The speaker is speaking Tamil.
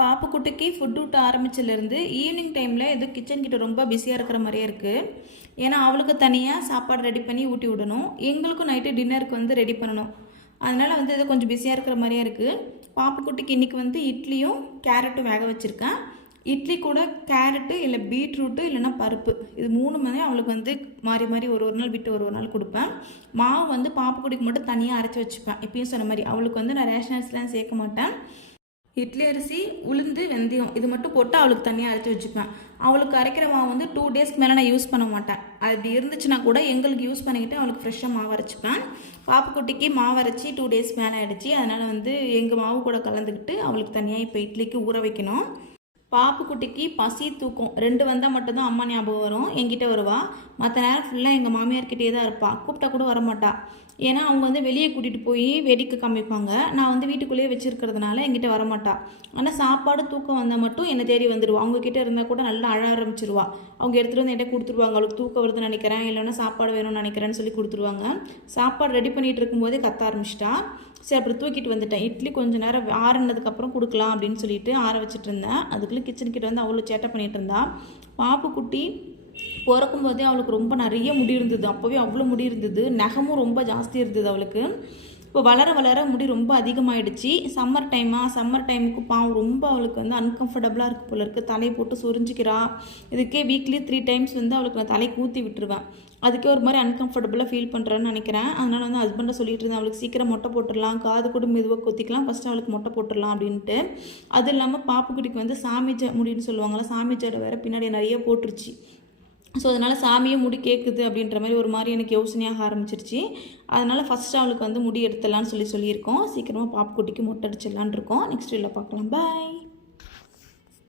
பாப்புக்குட்டிக்கு ஃபுட் ஊட்ட ஆரம்பிச்சிலேருந்து ஈவினிங் டைமில் ஏதோ கிச்சன் கிட்ட ரொம்ப பிஸியாக இருக்கிற மாதிரியே இருக்குது. ஏன்னா அவளுக்கு தனியாக சாப்பாடு ரெடி பண்ணி ஊட்டி விடணும், எங்களுக்கும் நைட்டு டின்னருக்கு வந்து ரெடி பண்ணணும். அதனால் வந்து ஏதோ கொஞ்சம் பிஸியாக இருக்கிற மாதிரியே இருக்குது. பாப்புக்குட்டிக்கு இன்றைக்கி வந்து இட்லியும் கேரட்டும் வேக வச்சுருக்கேன். இட்லி கூட கேரட்டு இல்லை பீட்ரூட்டு இல்லைன்னா பருப்பு, இது 3 மாதிரி அவளுக்கு வந்து மாறி மாறி ஒரு நாள் விட்டு ஒரு நாள் கொடுப்பேன். மாவு வந்து பாப்புக்குட்டிக்கு மட்டும் தனியாக அரைச்சி வச்சுப்பேன். எப்பயும் சொன்ன மாதிரி அவளுக்கு வந்து நான் ரேஷன் அரிசிலாம் சேர்க்க மாட்டேன். இட்லி அரிசி, உளுந்து, வெந்தயம் இது மட்டும் போட்டு அவளுக்கு தனியாக அரைச்சி வச்சுப்பேன். அவளுக்கு அரைக்கிற மாவு வந்து 2 டேஸ்க்கு மேலே நான் யூஸ் பண்ண மாட்டேன். அது இருந்துச்சுன்னா கூட எங்களுக்கு யூஸ் பண்ணிக்கிட்டு அவளுக்கு ஃப்ரெஷ்ஷாக மாவு அரைச்சிப்பேன். பாப்புக்குட்டிக்கு மாவு அரைச்சி 2 டேஸ் மேலே ஆகிடுச்சு. அதனால் வந்து எங்கள் மாவு கூட கலந்துக்கிட்டு அவளுக்கு தனியாக இப்போ இட்லிக்கு ஊற வைக்கணும். பாப்புக்குட்டிக்கு பசி தூக்கம் 2 வந்தால் மட்டும்தான் அம்மா ஞாபகம் வரும், என்கிட்ட வருவா. மற்ற நேரம் ஃபுல்லாக எங்கள் மாமியார்கிட்டே தான் இருப்பாள். கூப்பிட்டா கூட வரமாட்டா. ஏன்னா அவங்க வந்து வெளியே கூட்டிகிட்டு போய் வேடிக்கை காமிப்பாங்க. நான் வந்து வீட்டுக்குள்ளேயே வச்சுருக்கிறதுனால என்கிட்ட வரமாட்டா. ஆனால் சாப்பாடு தூக்கம் வந்தால் மட்டும் என்னை தேடி வந்துடுவா. அவங்கக்கிட்ட இருந்தால் கூட நல்லா அழ ஆரம்பிச்சிருவா. அவங்க எடுத்துகிட்டு வந்து என்கிட்ட கொடுத்துருவாங்க. அவளுக்கு தூக்கம் வருதுன்னு நினைக்கிறேன், இல்லைன்னா சாப்பாடு வேணும்னு நினைக்கிறேன்னு சொல்லி கொடுத்துருவாங்க. சாப்பாடு ரெடி பண்ணிகிட்டு இருக்கும்போதே கத்த ஆரம்பிச்சிட்டா. சரி, அப்புறம் தூக்கிட்டு வந்துட்டேன். இட்லி கொஞ்சம் நேரம் ஆறுனதுக்கப்புறம் கொடுக்கலாம் அப்படின்னு சொல்லிட்டு ஆற வச்சுட்டு இருந்தேன். அதுக்குள்ளே கிச்சன்கிட்ட வந்து அவ்வளோ சேட்டை பண்ணிகிட்டு இருந்தா. பாப்புக்குட்டி பிறக்கும் போதே அவளுக்கு ரொம்ப நிறைய முடி இருந்தது. அப்போவே அவ்வளோ முடி இருந்தது. நகமும் ரொம்ப ஜாஸ்தி இருந்தது அவளுக்கு. இப்போ வளர வளர முடி ரொம்ப அதிகமாகிடுச்சு. சம்மர் டைமுக்கு பாவம் ரொம்ப அவளுக்கு வந்து அன்கம்ஃபர்டபுளாக இருக்குது போல இருக்குது. தலையை போட்டு சொரிஞ்சிக்கிறா. இதுக்கே வீக்லி 3 டைம்ஸ் வந்து அவளுக்கு நான் தலைக்கு ஊற்றி விட்டுருவேன். அதுக்கே ஒரு மாதிரி அன்கம்ஃபர்டபுளாக ஃபீல் பண்ணுறேன்னு நினைக்கிறேன். அதனால் வந்து ஹஸ்பண்டை சொல்லிட்டு இருந்தேன், அவளுக்கு சீக்கிரம் மொட்டை போட்டுடலாம், காது கூட மெதுவாக கொத்திக்கலாம், ஃபஸ்ட்டு அவளுக்கு மொட்டை போட்டுடலாம் அப்படின்ட்டு. அது இல்லாமல் பாப்புக்குட்டிக்கு வந்து சாமி முடின்னு சொல்லுவாங்கள்ல, சாமி ஜடை வேறு பின்னாடி நிறைய போட்டுருச்சு. ஸோ அதனால் சாமியும் முடி கேட்குது அப்படின்ற மாதிரி ஒரு மாதிரி எனக்கு யோசனையாக ஆரம்பிச்சிருச்சு. அதனால் ஃபஸ்ட்டு அவளுக்கு வந்து முடி எடுத்துடலான்னு சொல்லியிருக்கோம். சீக்கிரமாக பாப்புக்குட்டிக்கு மொட்டை அடிச்சிடலான் இருக்கோம். நெக்ஸ்ட் வீடியோவில் பார்க்கலாம். பாய்.